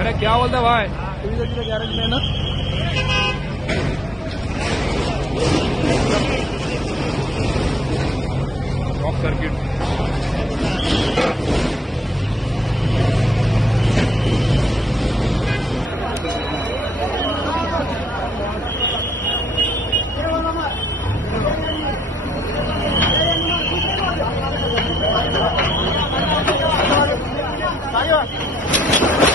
अरे क्या बोलता भाई? गैरेज में है ना। शॉर्ट सर्किट आगे